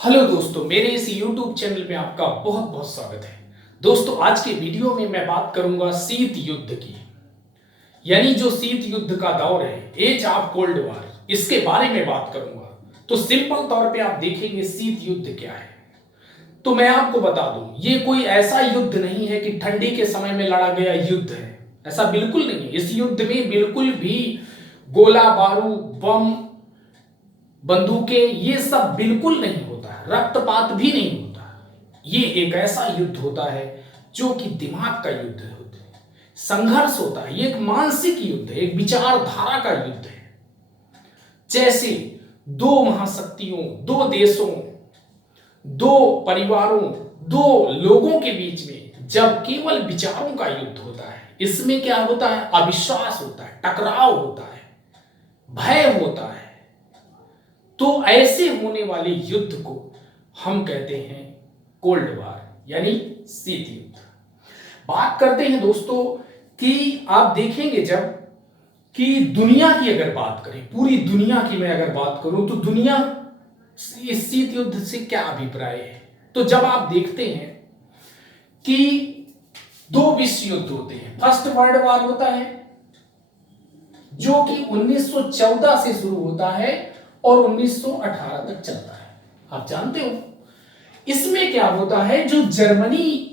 Hello दोस्तों, मेरे इस YouTube चैनल में आपका बहुत बहुत स्वागत है। दोस्तों, आज के वीडियो में मैं बात करूंगा शीत युद्ध की, यानी जो शीत युद्ध का दौर है, एज ऑफ कोल्ड वॉर, इसके बारे में बात करूंगा। तो सिंपल तौर पे आप देखेंगे शीत युद्ध क्या है। तो मैं आपको बता दूं, ये कोई ऐसा युद्ध नहीं है कि ठंडी के समय में लड़ा गया युद्ध है, ऐसा बिल्कुल नहीं है। इस युद्ध में बिल्कुल भी गोला बारूद, बम, बंदूकें, ये सब बिल्कुल नहीं होता है, रक्तपात भी नहीं होता है। ये एक ऐसा युद्ध होता है जो कि दिमाग का युद्ध होता है, संघर्ष होता है, ये एक मानसिक युद्ध है, एक विचारधारा का युद्ध है। जैसे दो महाशक्तियों, दो देशों, दो परिवारों, दो लोगों के बीच में जब केवल विचारों का युद्ध होता है, इसमें क्या होता है? अविश्वास होता है, टकराव होता है, भय होता है। तो ऐसे होने वाले युद्ध को हम कहते हैं कोल्ड वॉर, यानी शीत युद्ध। बात करते हैं दोस्तों कि आप देखेंगे जब कि दुनिया की अगर बात करें, पूरी दुनिया की मैं अगर बात करूं तो दुनिया इस शीत युद्ध से क्या अभिप्राय है। तो जब आप देखते हैं कि दो विश्व युद्ध होते हैं, फर्स्ट वर्ल्ड वॉर होता है जो कि 1914 से शुरू होता है और 1918 तक चलता है, आप जानते हो। इसमें क्या होता है, जो जर्मनी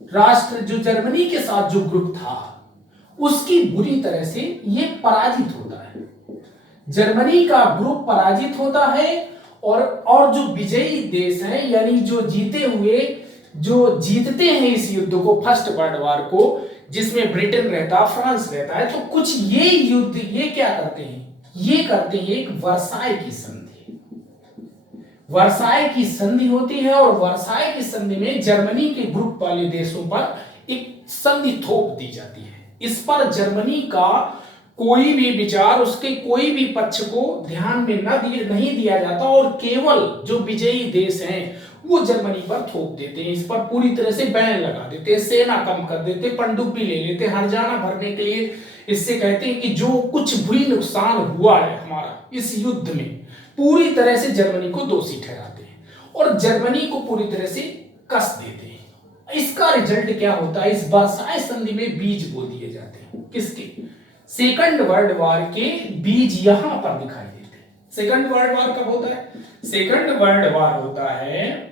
राष्ट्र, जो जर्मनी के साथ जो ग्रुप था, उसकी बुरी तरह से ये पराजित होता है। जर्मनी का ग्रुप पराजित होता है और जो विजयी देश हैं, यानी जो जीते हुए, जो जीतते हैं इस युद्ध को, फर्स्ट वर्ल्ड वॉर को, जिसमें ब्रिटेन रहता, फ्रांस रहता है, तो कुछ ये युद्ध ये क्या करते हैं, ये करते हैं एक वर्साय की संधि। वर्साय की संधि होती है और वर्साय की संधि में जर्मनी के ग्रुप वाले देशों पर एक संधि थोप दी जाती है। इस पर जर्मनी का कोई भी विचार, उसके कोई भी पक्ष को ध्यान में नहीं दिया जाता और केवल जो विजयी देश हैं वो जर्मनी पर थोप देते हैं, इस पर पूरी तरह से बैन लगा देते हैं, सेना कम कर देते, पनडुब्बी ले लेते, हर्जाना भरने के लिए। इससे कहते हैं कि जो कुछ भी नुकसान हुआ है हमारा इस युद्ध में, पूरी तरह से जर्मनी को दोषी ठहराते हैं और जर्मनी को पूरी तरह से कस देते हैं। इसका रिजल्ट क्या होता है, इस वर्साय संधि में बीज बो दिए जाते हैं। किसके? सेकंड वर्ल्ड वॉर के बीज यहां पर दिखाई देते हैं। सेकंड वर्ल्ड वॉर कब होता है? सेकंड वर्ल्ड वॉर होता है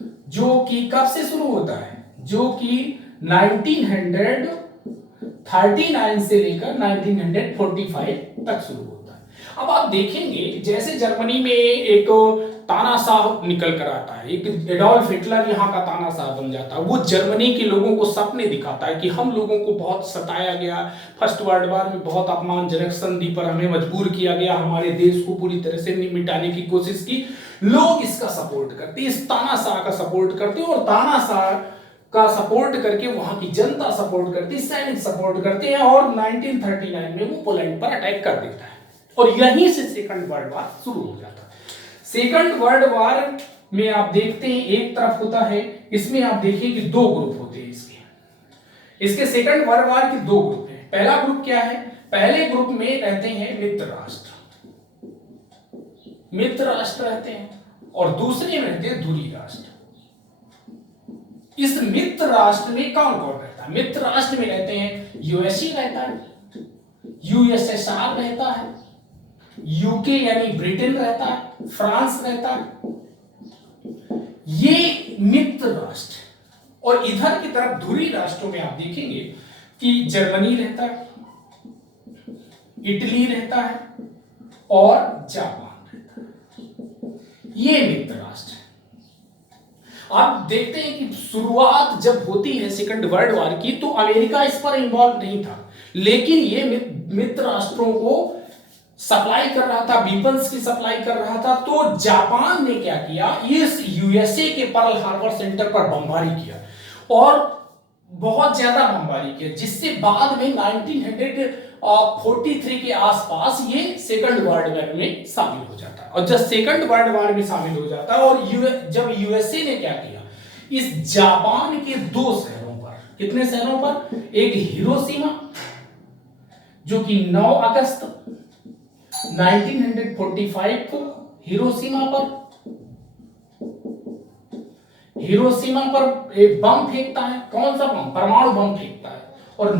जो कि कब से शुरू होता है, जो कि 1939 से लेकर 1945 तक शुरू होता है। अब आप देखेंगे जैसे जर्मनी में एक तानाशाह निकल कर आता है, एक एडोल्फ हिटलर यहाँ का तानाशाह बन जाता है। वो जर्मनी के लोगों को सपने दिखाता है कि हम लोगों को बहुत सताया गया, फर्स्ट वर्ल्ड वॉर में बहुत अपमानजनक संधि पर हमें मजबूर किया गया, हमारे देश को पूरी तरह से मिटाने की कोशिश की। लोग इसका सपोर्ट करते, इस तानाशाह का सपोर्ट करते और तानाशाह का सपोर्ट करके वहां की जनता सपोर्ट करती, सैनिक सपोर्ट करते हैं और 1939 में वो पोलैंड पर अटैक कर देता है और यहीं से सेकंड वर्ल्ड वॉर शुरू हो जाता है। सेकंड वर्ल्ड वॉर में आप देखते हैं एक तरफ होता है, इसमें आप देखिए कि दो ग्रुप होते हैं इसके सेकंड वर्ल्ड वॉर के दो ग्रुप हैं। पहला ग्रुप क्या है? पहले ग्रुप में रहते हैं मित्र राष्ट्र, मित्र राष्ट्र रहते हैं और दूसरे में रहते हैं धुरी राष्ट्र। इस मित्र राष्ट्र में कौन कौन रहता है? मित्र राष्ट्र में रहते हैं यूएसए रहता है, यूएसएसआर रहता है, यूके यानी ब्रिटेन रहता है, फ्रांस रहता है, ये मित्र राष्ट्र। और इधर की तरफ धुरी राष्ट्रों में आप देखेंगे कि जर्मनी रहता है, इटली रहता है और जापान रहता है, ये मित्र राष्ट्र। आप देखते हैं कि शुरुआत जब होती है सेकंड वर्ल्ड वॉर की तो अमेरिका इस पर इन्वॉल्व नहीं था, लेकिन ये मित्र राष्ट्रों को सप्लाई कर रहा था, वेपन्स की सप्लाई कर रहा था। तो जापान ने क्या किया, इस यूएसए के पर्ल हार्बर सेंटर पर बमबारी किया और बहुत ज्यादा बमबारी किया, जिससे बाद में 1943 के आसपास ये सेकंड वर्ल्ड वॉर में शामिल हो जाता है। और जब सेकंड वर्ल्ड वॉर में शामिल हो जाता है और जब यूएसए ने क्या किया, इस जापान के दो शहरों पर, कितने शहरों पर? एक हिरोशिमा जो कि 9 अगस्त 1945 को हिरोशिमा पर एक बम फेंकता है। कौन सा बम? परमाणु बम फेंकता है। और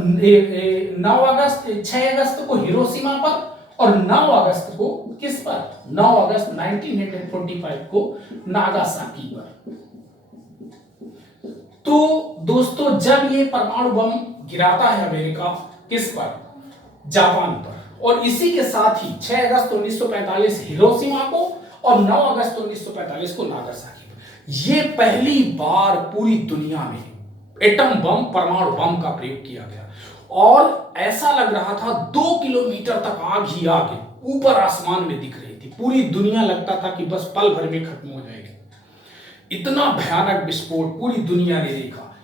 6 अगस्त को हिरोशिमा पर और 9 अगस्त को किस पर? 9 अगस्त 1945 को नागासाकी पर। तो दोस्तों जब ये परमाणु बम गिराता है अमेरिका, किस पर? जापान पर। और इसी के साथ ही 6 अगस्त 1945 हिरोशिमा को और 9 अगस्त 1945 को नागासाकी पर। ये पहली बार पूरी दुनिया में एटम बम, परमाणु बम का प्रयोग किया गया। और ऐसा लग रहा था 2 किलोमीटर तक आग ही आग ऊपर आसमान में दिख रही थी। पूरी दुनिया लगता था कि बस पल भर में खत्म हो जाएगी। इतना भयानक विस्फोट पूरी दुनिया ने देखा।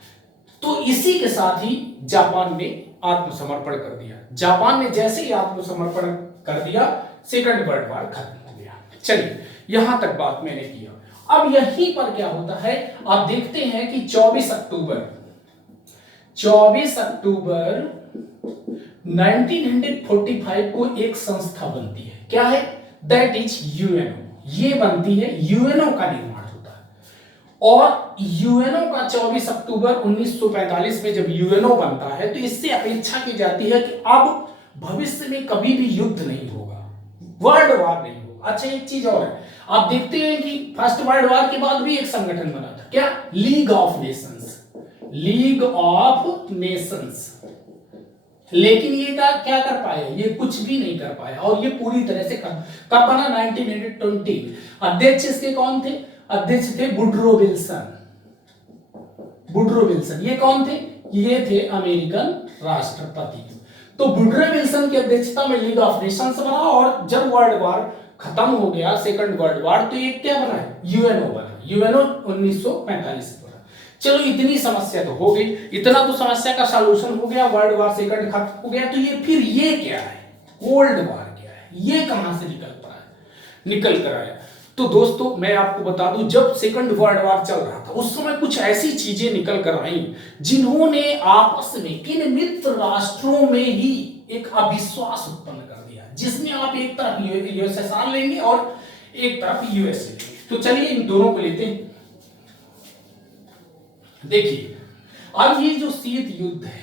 तो इसी के साथ ही जापान ने आत्मसमर्पण कर दिया। जापान ने जैसे ही आत्मसमर्पण कर दिया, सेकंड वर्ल्ड वॉर खत्म हो गया। चलिए, यहां तक बात मैंने किया। अब यहीं पर क्या होता है, आप देखते हैं कि 24 अक्टूबर 1945 को एक संस्था बनती है। क्या है? That is UNO. ये बनती है, यूएनओ का निर्माण होता है। और यूएनओ का 24 अक्टूबर 1945 में जब यूएनओ बनता है, तो इससे अपेक्षा की जाती है कि अब भविष्य में कभी भी युद्ध नहीं होगा, वर्ल्ड वॉर नहीं होगा। अच्छा, एक चीज और है, आप देखते हैं कि फर्स्ट वर्ल्ड वॉर के बाद भी एक संगठन बना था। क्या? League of Nations. League of Nations. लेकिन ये क्या कर पाए? ये कुछ भी नहीं कर पाया। और ये पूरी तरह से कब बना? 1920। अध्यक्ष इसके कौन थे? अध्यक्ष थे वुडरो विल्सन। वुडरो विल्सन ये कौन थे? ये थे अमेरिकन राष्ट्रपति। तो वुडरो विल्सन की अध्यक्षता में लीग ऑफ नेशंस बना। और जब वर्ल्ड वॉर खत्म हो गया, सेकंड वर्ल्ड वॉर, तो ये क्या बना है? यूएनओ बना। यूएनओ 1945 बना। चलो, इतनी समस्या तो हो गई, इतना तो समस्या का सॉल्यूशन हो गया, वर्ल्ड वॉर सेकंड खत्म हो गया। तो ये फिर ये क्या है? कोल्ड वॉर क्या है? ये कहां से निकल कर आया? तो दोस्तों मैं आपको बता दूं, जब सेकंड वर्ल्ड वॉर चल रहा था उस समय कुछ ऐसी चीजें निकल कर आई जिन्होंने आपस में किन मित्र राष्ट्रों में ही एक अविश्वास उत्पन्न कर दिया, जिसमें आप एक तरफ यूएसएसआर लेंगे और एक तरफ यूएसए लेंगे। तो चलिए इन दोनों को लेते हैं। देखिए, अब ये जो शीत युद्ध है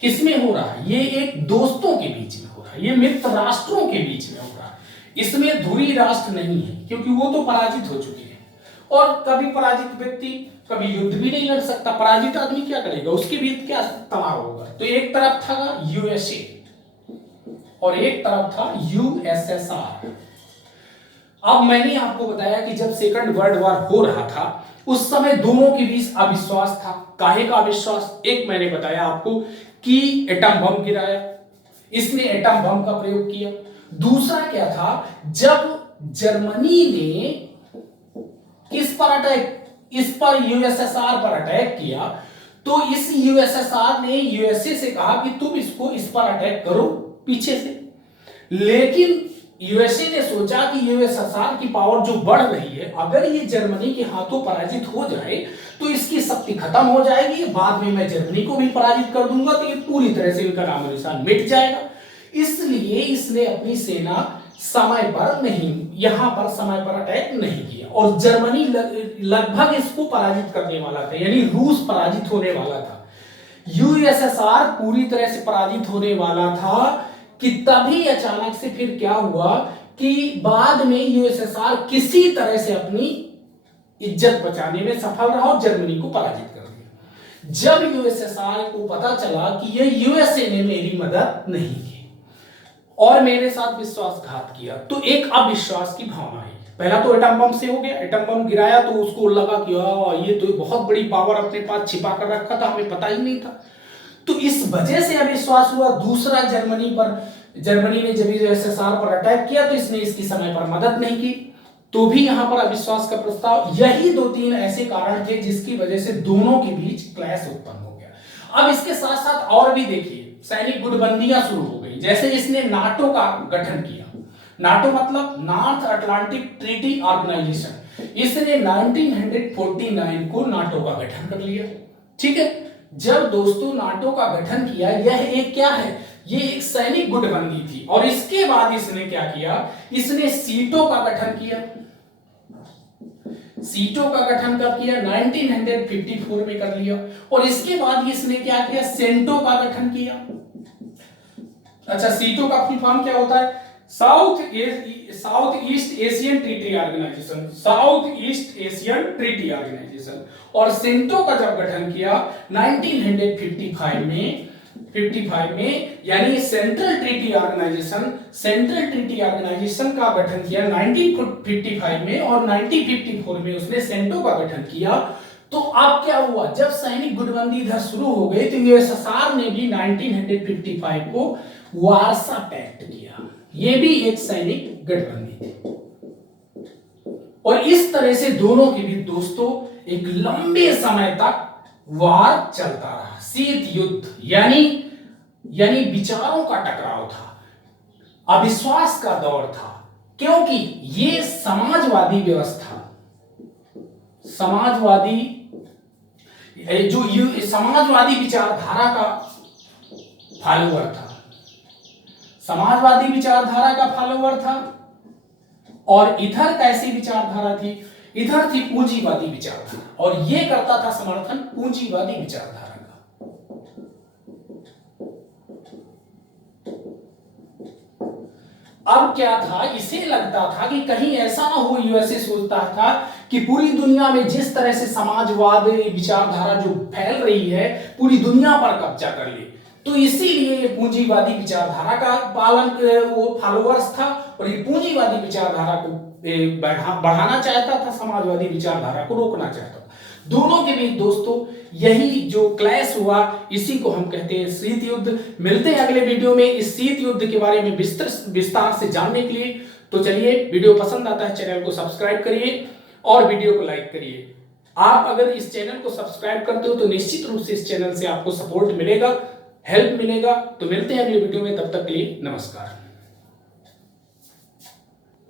किसमें हो रहा है? ये एक दोस्तों के बीच में हो रहा है, ये मित्र राष्ट्रों के बीच में हो रहा है। इसमें ध्रुवीय राष्ट्र नहीं है, क्योंकि वो तो पराजित हो चुके हैं। और कभी पराजित व्यक्ति कभी युद्ध भी नहीं लड़ सकता। पराजित आदमी क्या करेगा? उसके बीच क्या तनाव होगा? तो एक तरफ था यूएसए और एक तरफ था यूएसएसआर। अब मैंने आपको बताया कि जब सेकंड वर्ल्ड वॉर हो रहा था उस समय दोनों के बीच अविश्वास था। काहे का अविश्वास? एक मैंने बताया आपको कि एटम बम गिराया, इसने एटम बम का प्रयोग किया। दूसरा क्या था? जब जर्मनी ने किस पर अटैक? इस पर यूएसएसआर पर अटैक किया, तो इस यूएसएसआर ने यूएसए से कहा कि तुम इस पर अटैक करो पीछे से। लेकिन यूएसए ने सोचा कि यूएसएसआर की पावर जो बढ़ रही है, अगर ये जर्मनी के हाथों पराजित हो जाए तो इसकी शक्ति खत्म हो जाएगी, बाद में मैं जर्मनी को भी पराजित कर दूंगा, तो ये पूरी तरह से इनका नामो निशान मिट जाएगा। इसलिए इसने अपनी सेना समय पर नहीं, यहां पर समय पर अटैक नहीं किया। और जर्मनी लगभग इसको पराजित करने वाला था, यानी रूस पराजित होने वाला था, यूएसएसआर पूरी तरह से पराजित होने वाला था। कि तभी अचानक से फिर क्या हुआ कि बाद में यूएसएसआर किसी तरह से अपनी इज्जत बचाने में सफल रहा और जर्मनी को पराजित कर दिया। जब यूएसएसआर को पता चला कि ये यूएसए ने मेरी मदद नहीं की और मेरे साथ विश्वासघात किया, तो एक अविश्वास की भावना आई। पहला तो एटम बम से हो गया, एटम बम गिराया तो उसको लगा कि ये तो बहुत बड़ी पावर अपने पास छिपा कर रखा था, हमें पता ही नहीं था, तो इस वजह से अविश्वास हुआ। दूसरा, जर्मनी ने जब यूएसएसआर पर अटैक किया तो इसने इसकी समय पर मदद नहीं की, तो भी यहां पर अविश्वास का प्रस्ताव। यही 2-3 ऐसे कारण थे जिसकी वजह से दोनों के बीच क्लैश उत्पन्न हो गया। अब इसके साथ साथ और भी देखिए, सैनिक गुटबंदियां शुरू हो गई। जैसे इसने नाटो का गठन किया, नाटो मतलब नॉर्थ अटलांटिक ट्रीटी ऑर्गेनाइजेशन, इसने 1949 को नाटो का गठन कर लिया। ठीक है, जब दोस्तों नाटो का गठन किया, यह एक क्या है? ये एक सैनिक गुटबंदी थी। और इसके बाद इसने क्या किया, इसने सीटों का गठन किया। सीटों का गठन कब किया, 1954 में कर लिया। और इसके बाद इसने क्या किया, सेंटो का गठन किया। अच्छा, सीटों का फुल फॉर्म क्या होता है, south east Asian treaty organization, south east Asian treaty organization. और सेंटो का जब गठन किया 1955 में, यानी सेंट्रल ट्रीटी ऑर्गेनाइजेशन का गठन किया 1955 में, और 1954 में उसने सेंटो का गठन किया। तो अब क्या हुआ, जब सैनिक गुटबंदी इधर शुरू हो गई तो यूएसएसआर ने भी 1955 को वारसा पैक्ट किया। ये भी एक सैनिक गठबंदी थी। और इस तरह से दोनों के बीच दोस्तों एक लंबे समय तक वार चलता रहा, शीत युद्ध, यानी विचारों का टकराव था, अविश्वास का दौर था। क्योंकि ये समाजवादी व्यवस्था, समाजवादी विचारधारा का फॉलोअर था, समाजवादी विचारधारा का फॉलोअर था। और इधर कैसी विचारधारा थी, इधर थी पूंजीवादी विचारधारा, और ये करता था समर्थन पूंजीवादी विचारधारा का। अब क्या था, इसे लगता था कि कहीं ऐसा ना हो, यूएसए सोचता था कि पूरी दुनिया में जिस तरह से समाजवाद विचारधारा जो फैल रही है पूरी दुनिया पर कब्जा कर ले, तो इसीलिए ये पूंजीवादी विचारधारा का पालन वो फॉलोअर्स था, और ये पूंजीवादी विचारधारा को बढ़ाना चाहता था, समाजवादी विचारधारा को रोकना चाहता था। दोनों के बीच दोस्तों यही जो क्लैश हुआ, इसी को हम कहते हैं शीत युद्ध। मिलते हैं अगले वीडियो में इस शीत युद्ध के बारे में विस्तार से जानने के लिए। तो चलिए, वीडियो पसंद आता है चैनल को सब्सक्राइब करिए और वीडियो को लाइक करिए। आप अगर इस चैनल को सब्सक्राइब करते हो तो निश्चित रूप से इस चैनल से आपको सपोर्ट मिलेगा, हेल्प मिलेगा। तो मिलते हैं अगले वीडियो में, तब तक के लिए नमस्कार।